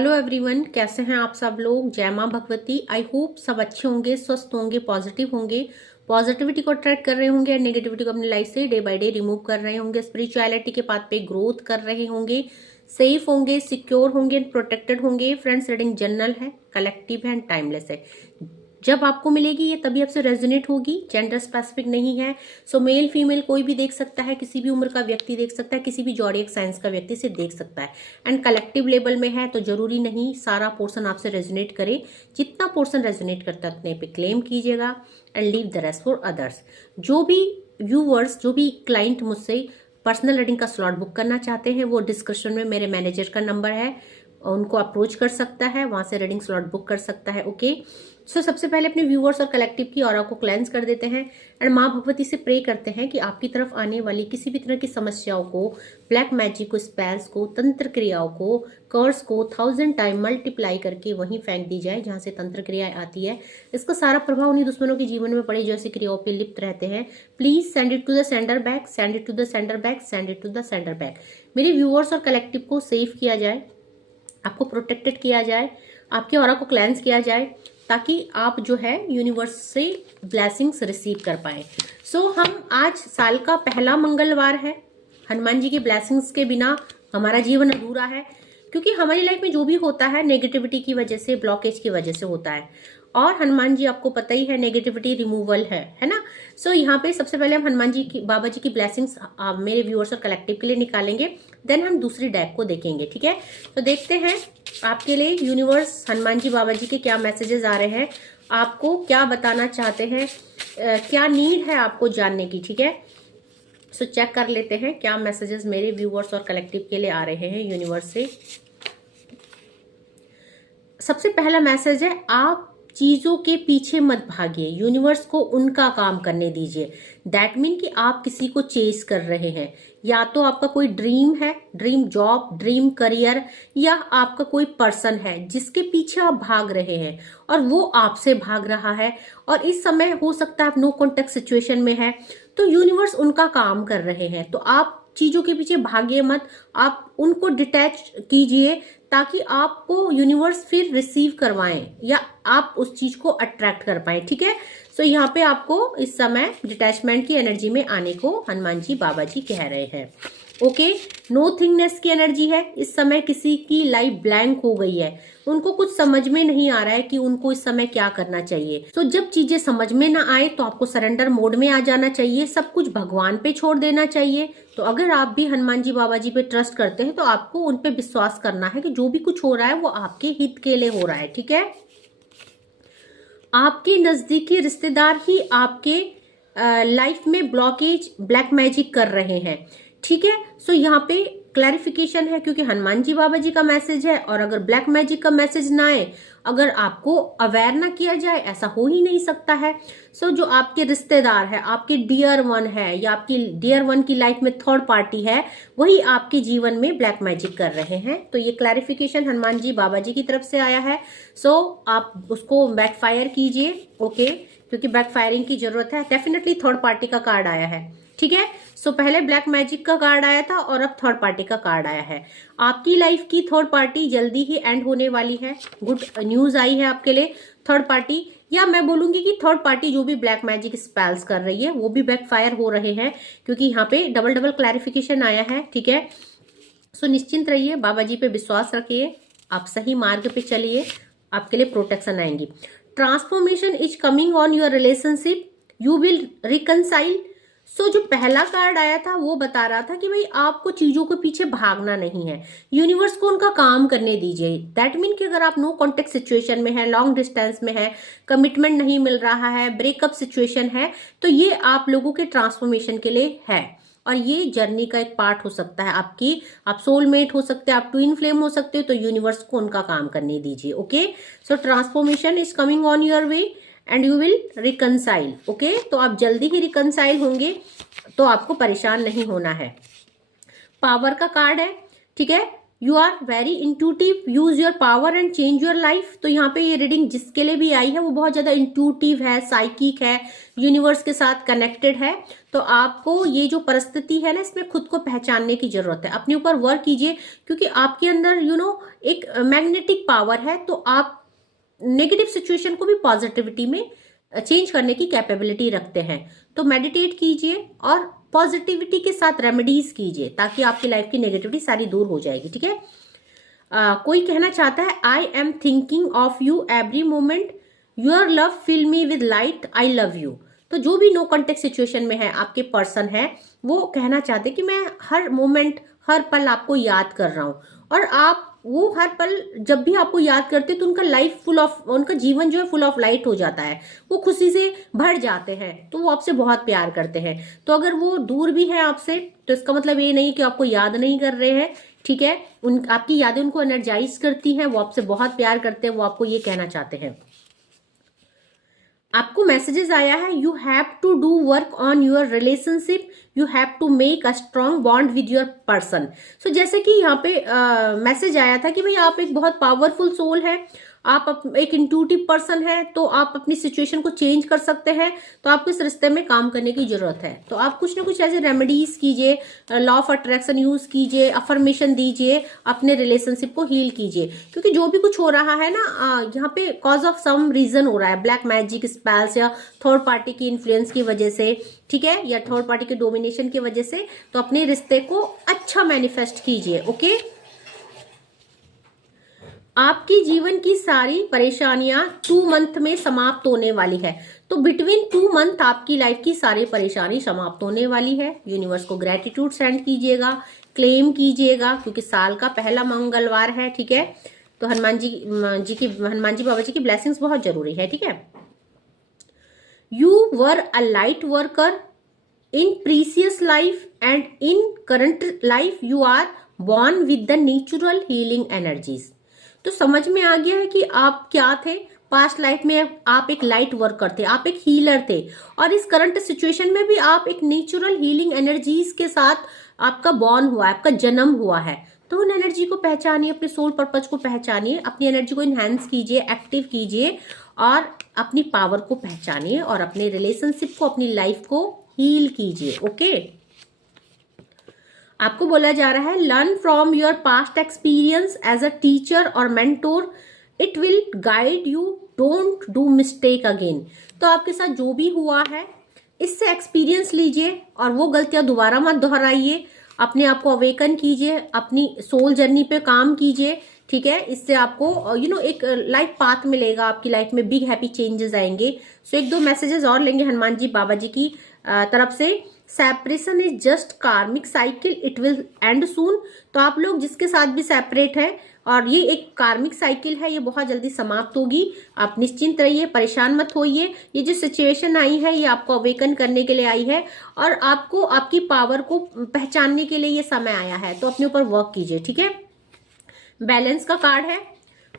Hello everyone, कैसे हैं आप सब लोग। जय मां भगवती। आई होप सब अच्छे होंगे, स्वस्थ होंगे, पॉजिटिव होंगे, पॉजिटिविटी को अट्रैक्ट कर रहे होंगे और नेगेटिविटी को अपनी लाइफ से डे बाय डे रिमूव कर रहे होंगे, स्पिरिचुअलिटी के पाथ पे ग्रोथ कर रहे होंगे, सेफ होंगे, सिक्योर होंगे, प्रोटेक्टेड होंगे। फ्रेंड्स, रीडिंग जनरल है, कलेक्टिव है एंड टाइमलेस है। जब आपको मिलेगी ये तभी आपसे रेजोनेट होगी, जेंडर स्पेसिफिक नहीं है। सो मेल फीमेल कोई भी देख सकता है, किसी भी उम्र का व्यक्ति देख सकता है, किसी भी जॉडियक साइंस का व्यक्ति से देख सकता है। एंड कलेक्टिव लेवल में है तो जरूरी नहीं सारा पोर्शन आपसे रेजोनेट करे। जितना पोर्शन रेजोनेट करता है उतने पे क्लेम कीजिएगा and leave the rest for others. जो भी व्यूवर्स, जो भी क्लाइंट मुझसे पर्सनल रीडिंग का स्लॉट बुक करना चाहते हैं वो डिस्क्रिप्शन में मेरे मैनेजर का नंबर है, उनको अप्रोच कर सकता है, वहां से रीडिंग स्लॉट बुक कर सकता है। ओके, सो सबसे पहले अपने व्यूअर्स और कलेक्टिव की ऑरा को क्लेंस कर देते हैं एंड माँ भगवती से प्रे करते हैं कि आपकी तरफ आने वाली किसी भी तरह की समस्याओं को, ब्लैक मैजिक को, स्पेल्स को, तंत्र क्रियाओं को, कर्स को 1000 टाइम मल्टीप्लाई करके वहीं फेंक दी जाए जहां से तंत्र क्रियाएं आती है। इसका सारा प्रभाव उन्हीं दुश्मनों के जीवन में पड़े जो ऐसी क्रियाओं पर लिप्त रहते हैं। Please send it to the sender back, send it to the sender back, send it to the sender back. मेरे व्यूअर्स और कलेक्टिव को सेव किया जाए, आपको प्रोटेक्टेड किया जाए, आपके ऑरा को क्लेंस किया जाए ताकि आप जो है यूनिवर्स से ब्लेसिंग्स रिसीव कर पाए। सो हम आज साल का पहला मंगलवार है। हनुमान जी की ब्लेसिंग्स के बिना हमारा जीवन अधूरा है, क्योंकि हमारी लाइफ में जो भी होता है नेगेटिविटी की वजह से, ब्लॉकेज की वजह से होता है। और हनुमान जी आपको पता ही है नेगेटिविटी रिमूवल है ना। सो यहाँ पे सबसे पहले हम हनुमान जी की, बाबा जी की ब्लेसिंग्स मेरे व्यूअर्स और कलेक्टिव के लिए निकालेंगे, देन हम दूसरी डेक को देखेंगे। ठीक है, तो देखते हैं आपके लिए यूनिवर्स, हनुमान जी बाबा जी के क्या मैसेजेस आ रहे हैं, आपको क्या बताना चाहते हैं, क्या नीड है आपको जानने की। ठीक है, सो चेक कर लेते हैं क्या मैसेजेस मेरे व्यूअर्स और कलेक्टिव के लिए आ रहे हैं यूनिवर्स से। सबसे पहला मैसेज है, आप चीजों के पीछे मत भागिए, यूनिवर्स को उनका काम करने दीजिए। दैट मीन कि आप किसी को चेस कर रहे हैं, या तो आपका कोई ड्रीम है, ड्रीम जॉब, ड्रीम करियर, या आपका कोई पर्सन है जिसके पीछे आप भाग रहे हैं और वो आपसे भाग रहा है। और इस समय हो सकता है आप नो कॉन्टेक्ट सिचुएशन में है, तो यूनिवर्स उनका काम कर रहे हैं। तो आप चीजों के पीछे भागिए मत, आप उनको डिटैच कीजिए ताकि आपको यूनिवर्स फिर रिसीव करवाएं या आप उस चीज को अट्रैक्ट कर पाए। ठीक है, सो यहाँ पे आपको इस समय डिटैचमेंट की एनर्जी में आने को हनुमान जी बाबा जी कह रहे हैं। ओके, नो थिंगनेस की एनर्जी है। इस समय किसी की लाइफ ब्लैंक हो गई है, उनको कुछ समझ में नहीं आ रहा है कि उनको इस समय क्या करना चाहिए। तो जब चीजें समझ में ना आए तो आपको सरेंडर मोड में आ जाना चाहिए, सब कुछ भगवान पे छोड़ देना चाहिए। तो अगर आप भी हनुमान जी बाबा जी पे ट्रस्ट करते हैं तो आपको उन पे विश्वास करना है कि जो भी कुछ हो रहा है वो आपके हित के लिए हो रहा है। ठीक है, आपके नजदीकी रिश्तेदार ही आपके लाइफ में ब्लॉकेज, ब्लैक मैजिक कर रहे हैं। ठीक है, सो यहाँ पे क्लैरिफिकेशन है, क्योंकि हनुमान जी बाबा जी का मैसेज है और अगर ब्लैक मैजिक का मैसेज ना आए, अगर आपको अवेयर ना किया जाए, ऐसा हो ही नहीं सकता है। सो जो आपके रिश्तेदार है, आपके डियर वन है, या आपकी डियर वन की लाइफ में थर्ड पार्टी है, वही आपके जीवन में ब्लैक मैजिक कर रहे हैं। तो ये क्लैरिफिकेशन हनुमान जी बाबा जी की तरफ से आया है। सो आप उसको बैकफायर कीजिए। ओके, क्योंकि बैकफायरिंग की जरूरत है। डेफिनेटली थर्ड पार्टी का कार्ड आया है। ठीक है, सो पहले ब्लैक मैजिक का कार्ड आया था और अब थर्ड पार्टी का कार्ड आया है। आपकी लाइफ की थर्ड पार्टी जल्दी ही एंड होने वाली है। गुड न्यूज आई है आपके लिए। थर्ड पार्टी, या मैं बोलूंगी कि थर्ड पार्टी जो भी ब्लैक मैजिक स्पेल्स कर रही है वो भी बैकफायर हो रहे हैं, क्योंकि यहाँ पे डबल डबल क्लैरिफिकेशन आया है। ठीक है, सो निश्चिंत रहिए, बाबा जी पे विश्वास रखिए, आप सही मार्ग पे चलिए, आपके लिए प्रोटेक्शन आएंगी। Transformation is coming on your relationship, you will reconcile. So जो पहला कार्ड आया था वो बता रहा था कि भाई आपको चीजों के पीछे भागना नहीं है, यूनिवर्स को उनका काम करने दीजिए। दैट मीन कि अगर आप नो कॉन्टेक्ट सिचुएशन में है, लॉन्ग डिस्टेंस में है, कमिटमेंट नहीं मिल रहा है, ब्रेकअप सिचुएशन है, तो ये आप लोगों के ट्रांसफॉर्मेशन के लिए है और ये जर्नी का एक पार्ट हो सकता है आपकी। आप सोलमेट हो सकते हैं, आप ट्विन फ्लेम हो सकते हो, तो यूनिवर्स को उनका काम करने दीजिए। Okay, so transformation is coming on your way and you will reconcile. Okay, तो आप जल्दी ही रिकनसाइल होंगे, तो आपको परेशान नहीं होना है। पावर का कार्ड है। ठीक है, you are very intuitive, use your power and change your life. तो यहाँ पे ये रीडिंग जिसके लिए भी आई है वो बहुत ज्यादा इंट्यूटिव है, साइकिक है, यूनिवर्स के साथ कनेक्टेड है। तो आपको ये जो परिस्थिति है ना, इसमें खुद को पहचानने की जरूरत है, अपने ऊपर वर्क कीजिए, क्योंकि आपके अंदर एक मैग्नेटिक पावर है। तो आप नेगेटिव सिचुएशन को भी पॉजिटिविटी में चेंज करने की कैपेबिलिटी रखते हैं। तो मेडिटेट कीजिए और पॉजिटिविटी के साथ रेमेडीज कीजिए, ताकि आपकी लाइफ की नेगेटिविटी सारी दूर हो जाएगी। ठीक है। कोई कहना चाहता है, I am thinking of you every moment, your love fill me with light, I love you. तो जो भी नो कॉन्टेक्ट सिचुएशन में है आपके पर्सन है, वो कहना चाहते हैं कि मैं हर मोमेंट हर पल आपको याद कर रहा हूं। और आप वो हर पल जब भी आपको याद करते तो उनका लाइफ फुल ऑफ, उनका जीवन जो है फुल ऑफ लाइट हो जाता है, वो खुशी से भर जाते हैं। तो वो आपसे बहुत प्यार करते हैं। तो अगर वो दूर भी है आपसे, तो इसका मतलब ये नहीं कि आपको याद नहीं कर रहे हैं। ठीक है। आपकी यादें उनको एनर्जाइज करती हैं, वो आपसे बहुत प्यार करते हैं, वो आपको ये कहना चाहते हैं। आपको मैसेजेस आया है, you have to do work on your relationship, you have to make a strong bond with your person. So जैसे कि यहाँ पे मैसेज आया था कि भाई आप एक बहुत पावरफुल सोल है, आप एक इंट्यूटिव पर्सन है, तो आप अपनी सिचुएशन को चेंज कर सकते हैं। तो आपको इस रिश्ते में काम करने की जरूरत है। तो आप कुछ ना कुछ ऐसे रेमेडीज कीजिए, लॉ ऑफ अट्रैक्शन यूज कीजिए, अफर्मेशन दीजिए, अपने रिलेशनशिप को हील कीजिए। क्योंकि जो भी कुछ हो रहा है ना यहाँ पे कॉज ऑफ सम रीजन हो रहा है, ब्लैक मैजिक स्पेल्स या थर्ड पार्टी की इन्फ्लुएंस की वजह से, ठीक है, या थर्ड पार्टी के डोमिनेशन की वजह से। तो अपने रिश्ते को अच्छा मैनिफेस्ट कीजिए। ओके। आपकी जीवन की सारी परेशानियां 2 मंथ में समाप्त होने वाली है। तो बिटवीन 2 मंथ आपकी लाइफ की सारी परेशानी समाप्त होने वाली है। यूनिवर्स को ग्रेटिट्यूड सेंड कीजिएगा, क्लेम कीजिएगा, क्योंकि साल का पहला मंगलवार है। ठीक है। तो हनुमान जी बाबा जी की ब्लेसिंग्स बहुत जरूरी है। ठीक है। You were a light worker in precious life and in current life you are born with the natural healing energies. तो समझ में आ गया है कि आप क्या थे। पास्ट लाइफ में आप एक लाइट वर्कर थे, आप एक हीलर थे, और इस करंट सिचुएशन में भी आप एक नेचुरल हीलिंग एनर्जीज के साथ आपका बॉर्न हुआ है, आपका जन्म हुआ है। तो उन एनर्जी को पहचानिए, अपने सोल पर्पज को पहचानिए, अपनी एनर्जी को इनहैंस कीजिए, एक्टिव कीजिए, और अपनी पावर को पहचानिए, और अपने रिलेशनशिप को, अपनी लाइफ को हील कीजिए। ओके। आपको बोला जा रहा है, learn from your past experience as a teacher और mentor, it will guide you, don't do mistake again. तो आपके साथ जो भी हुआ है इससे एक्सपीरियंस लीजिए और वो गलतियां दोबारा मत दोहराइए। अपने आप को अवेकन कीजिए, अपनी सोल जर्नी पे काम कीजिए। ठीक है। इससे आपको एक लाइफ पाथ मिलेगा, आपकी लाइफ में बिग हैप्पी चेंजेस आएंगे। सो 1-2 मैसेजेस और लेंगे हनुमान जी बाबा जी की तरफ से। सेपरेशन इज जस्ट कार्मिक cycle, it will and soon. तो आप लोग जिसके साथ भी सेपरेट है, और ये एक कार्मिक साइकिल है, ये बहुत जल्दी समाप्त होगी। आप निश्चिंत रहिए, परेशान मत होइए। ये जो सिचुएशन आई है ये आपको अवेकन करने के लिए आई है, और आपको आपकी पावर को पहचानने के लिए ये समय आया है। तो अपने ऊपर वर्क कीजिए। ठीक है। बैलेंस का कार्ड है,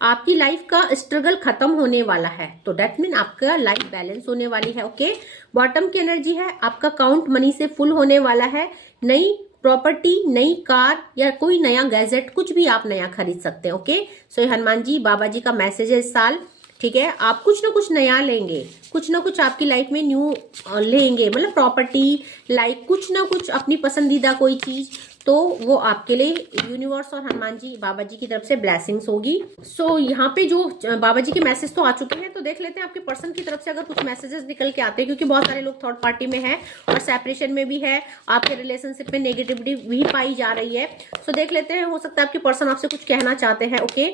आपकी लाइफ का स्ट्रगल खत्म होने वाला है। तो डेट मीन आपका लाइफ बैलेंस होने वाली है। ओके। बॉटम की एनर्जी है, आपका अकाउंट मनी से फुल होने वाला है। नई प्रॉपर्टी, नई कार या कोई नया गैजेट, कुछ भी आप नया खरीद सकते हैं। ओके। सो हनुमान जी बाबा जी का मैसेज है इस साल। ठीक है। आप कुछ ना कुछ नया लेंगे, कुछ ना कुछ आपकी लाइफ में न्यू लेंगे, मतलब प्रॉपर्टी, लाइक कुछ ना कुछ अपनी पसंदीदा कोई चीज, तो वो आपके लिए यूनिवर्स और हनुमान जी बाबा जी की तरफ से ब्लेसिंग्स होगी। सो यहाँ पे जो बाबा जी के मैसेज तो आ चुके हैं, तो देख लेते हैं आपके पर्सन की तरफ से अगर कुछ मैसेजेस निकल के आते हैं, क्योंकि बहुत सारे लोग थर्ड पार्टी में है और सेपरेशन में भी है, आपके रिलेशनशिप में नेगेटिविटी भी पाई जा रही है। सो देख लेते हैं, हो सकता है आपके पर्सन आपसे कुछ कहना चाहते हैं। ओके।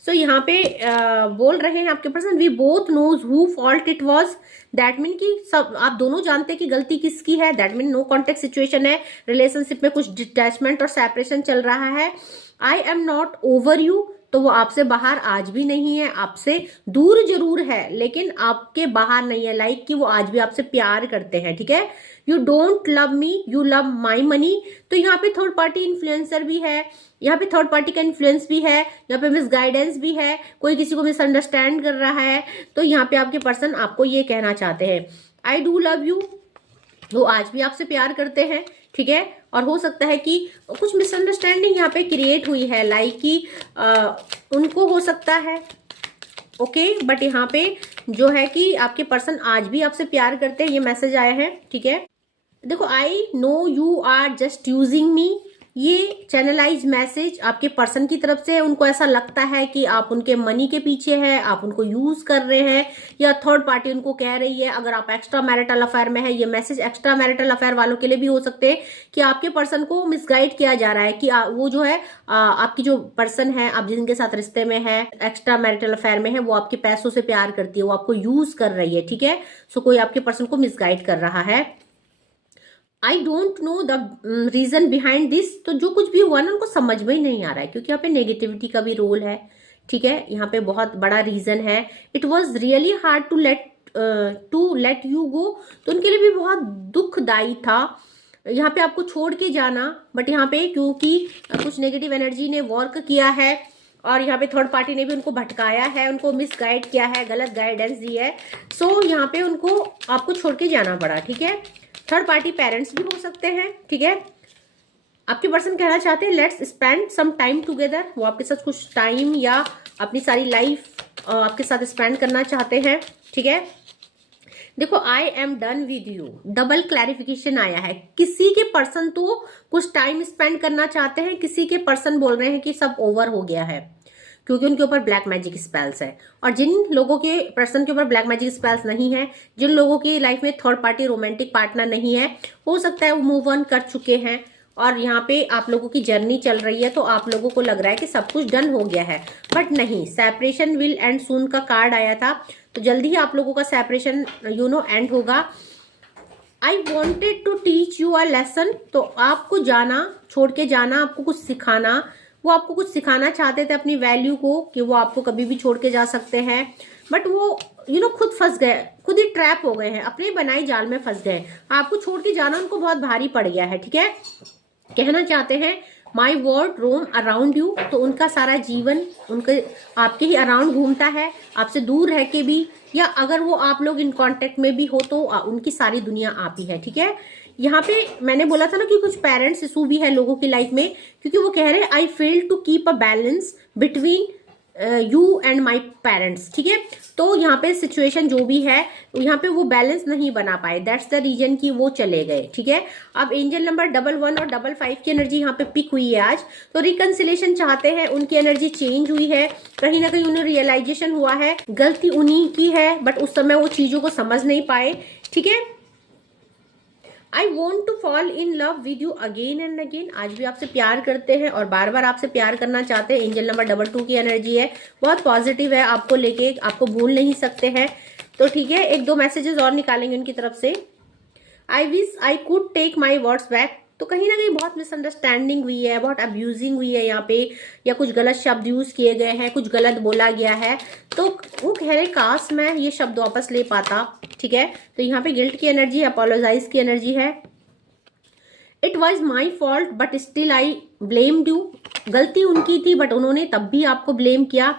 सो यहाँ पे बोल रहे हैं आपके person, we both knows who fault it was. That mean कि सब आप दोनों जानते हैं कि गलती किसकी है। That mean no contact situation है, रिलेशनशिप में कुछ डिटैचमेंट और सेपरेशन चल रहा है। I am not over you, तो वो आपसे बाहर आज भी नहीं है, आपसे दूर जरूर है लेकिन आपके बाहर नहीं है। लाइक कि वो आज भी आपसे प्यार करते हैं। ठीक है। You don't love me, you love my money. तो यहाँ पे थर्ड पार्टी इन्फ्लुएंसर भी है, यहाँ पे थर्ड पार्टी का इन्फ्लुएंस भी है, यहाँ पे मिसगाइडेंस भी है, कोई किसी को मिसअंडरस्टैंड कर रहा है। तो यहाँ पे आपके पर्सन आपको ये कहना चाहते हैं, आई डू लव यू, वो आज भी आपसे प्यार करते हैं। ठीक है। और हो सकता है कि कुछ मिसअंडरस्टैंडिंग यहाँ पे क्रिएट हुई है, लाइक कि उनको हो सकता है, ओके बट यहाँ पे जो है कि आपके पर्सन आज भी आपसे प्यार करते हैं, ये मैसेज आया है, ठीक है। देखो, I know you are just using me, ये चैनलाइज मैसेज आपके पर्सन की तरफ से है। उनको ऐसा लगता है कि आप उनके मनी के पीछे हैं, आप उनको यूज कर रहे हैं, या थर्ड पार्टी उनको कह रही है। अगर आप एक्स्ट्रा मैरिटल अफेयर में है, ये मैसेज एक्स्ट्रा मैरिटल अफेयर वालों के लिए भी हो सकते हैं कि आपके पर्सन को मिसगाइड किया जा रहा है कि वो जो है आपकी जो पर्सन है, आप जिनके साथ रिश्ते में है, एक्स्ट्रा मैरिटल अफेयर में है, वो आपके पैसों से प्यार करती है, वो आपको यूज कर रही है, ठीक है। सो कोई आपके पर्सन को मिसगाइड कर रहा है। I don't know the reason behind this, तो जो कुछ भी हुआ ना उनको समझ में ही नहीं आ रहा है, क्योंकि यहाँ पे नेगेटिविटी का भी रोल है, ठीक है। यहाँ पे बहुत बड़ा रीजन है। It was really hard to let you go, तो उनके लिए भी बहुत दुखदायी था यहाँ पे आपको छोड़ के जाना। बट यहाँ पे क्योंकि कुछ नेगेटिव एनर्जी ने वर्क किया है और यहाँ पे थर्ड पार्टी ने भी उनको भटकाया है, उनको मिसगाइड किया है, गलत गाइडेंस दी है, सो यहाँ पे उनको आपको छोड़ के जाना पड़ा, ठीक है। थर्ड पार्टी पेरेंट्स भी हो सकते हैं, ठीक है। आपके पर्सन कहना चाहते हैं let's spend some time together, वो आपके साथ कुछ टाइम या अपनी सारी लाइफ आपके साथ स्पेंड करना चाहते हैं, ठीक है। देखो, I am done with you, double clarification आया है। किसी के पर्सन तो कुछ टाइम स्पेंड करना चाहते हैं, किसी के पर्सन बोल रहे हैं कि सब ओवर हो गया है, क्योंकि उनके ऊपर ब्लैक मैजिक स्पेल्स है। और जिन लोगों के पर्सन के ऊपर ब्लैक मैजिक स्पेल्स नहीं है, जिन लोगों की लाइफ में थर्ड पार्टी रोमांटिक पार्टनर नहीं है, हो सकता है वो मूव ऑन कर चुके हैं और यहाँ पे आप लोगों की जर्नी चल रही है, तो आप लोगों को लग रहा है कि सब कुछ डन हो गया है, बट नहीं। सेपरेशन विल एंड सून का कार्ड आया था, तो जल्दी ही आप लोगों का सेपरेशन एंड होगा। I wanted to teach you a lesson, तो आपको जाना, छोड़ के जाना, आपको कुछ सिखाना, वो आपको कुछ सिखाना चाहते थे अपनी वैल्यू को, कि वो आपको कभी भी छोड़ के जा सकते हैं, बट वो खुद फंस गए, खुद ही ट्रैप हो गए हैं, अपने बनाई जाल में फंस गए। आपको छोड़ के जाना उनको बहुत भारी पड़ गया है, ठीक है। कहना चाहते हैं my world roam around you, तो उनका सारा जीवन उनके आपके ही अराउंड घूमता है, आपसे दूर रह के भी, या अगर वो आप लोग इन कांटेक्ट में भी हो तो उनकी सारी दुनिया आप ही है, ठीक है। यहाँ पे मैंने बोला था ना कि कुछ पेरेंट्स इशू भी है लोगों की लाइफ में, क्योंकि वो कह रहे हैं I fail to keep a balance between you and my parents, ठीक है। तो यहाँ पे सिचुएशन जो भी है, यहाँ पे वो बैलेंस नहीं बना पाए, दैट्स द रीजन कि वो चले गए, ठीक है। अब एंजल नंबर 11 और 55 की एनर्जी यहाँ पे पिक हुई है आज, तो रिकंसिलेशन चाहते हैं, उनकी एनर्जी चेंज हुई है, कहीं ना कहीं उन्हें रियलाइजेशन हुआ है गलती उन्हीं की है, बट उस समय वो चीजों को समझ नहीं पाए, ठीक है। I want to fall in love with you again and again, आज भी आपसे प्यार करते हैं और बार बार आपसे प्यार करना चाहते हैं। एंजल नंबर 22 की एनर्जी है, बहुत पॉजिटिव है, आपको लेके आपको भूल नहीं सकते हैं, तो ठीक है। एक दो मैसेजेस और निकालेंगे उनकी तरफ से। I wish I could take my words back, तो कहीं ना कहीं बहुत मिसअंडरस्टैंडिंग हुई है, बहुत अब्यूजिंग हुई है यहाँ पे, या कुछ गलत शब्द यूज किए गए हैं, कुछ गलत बोला गया है, तो वो कह रहे काश मैं ये शब्द वापस ले पाता, ठीक है। तो यहाँ पे गिल्ट की एनर्जी, अपोलोजाइज की एनर्जी है। It was my fault but still I blamed you, गलती उनकी थी बट उन्होंने तब भी आपको ब्लेम किया।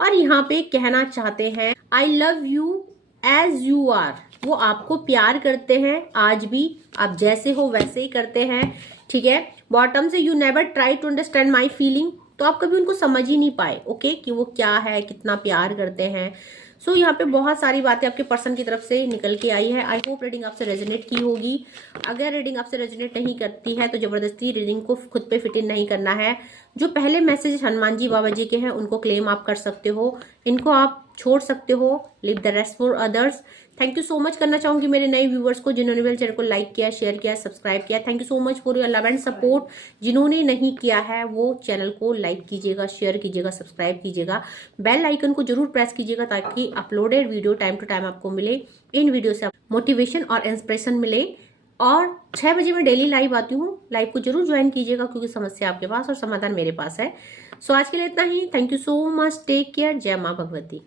और यहाँ पे कहना चाहते हैं I love you as you are, वो आपको प्यार करते हैं, आज भी आप जैसे हो वैसे ही करते हैं, ठीक है। बॉटम से you never try to understand my feeling, तो आप कभी उनको समझ ही नहीं पाए, ओके, कि वो क्या है, कितना प्यार करते हैं। सो यहाँ पे बहुत सारी बातें आपके पर्सन की तरफ से निकल के आई है। आई होप रीडिंग आपसे रेजोनेट की होगी। अगर रीडिंग आपसे रेजोनेट नहीं करती है तो जबरदस्ती रीडिंग को खुद पे फिट इन नहीं करना है। जो पहले मैसेज हनुमान जी बाबा जी के हैं उनको क्लेम आप कर सकते हो, इनको आप छोड़ सकते हो, live the rest for others. Thank you so much करना चाहूंगी मेरे नए व्यूवर्स को, जिन्होंने मेरे चैनल को लाइक किया, शेयर किया, सब्सक्राइब किया। Thank you so much for your love and support. जिन्होंने नहीं किया है वो चैनल को लाइक कीजिएगा, शेयर कीजिएगा, सब्सक्राइब कीजिएगा, बेल आइकन को जरूर प्रेस कीजिएगा, ताकि uploaded video time to time आपको मिले। इन वीडियो से मोटिवेशन और इंस्पिरेशन मिले। और 6 बजे मैं डेली लाइव आती हूँ, लाइव को जरूर ज्वाइन कीजिएगा, क्योंकि समस्या आपके पास और समाधान मेरे पास है। सो आज के लिए इतना ही। Thank you so much, take care, जय माँ भगवती।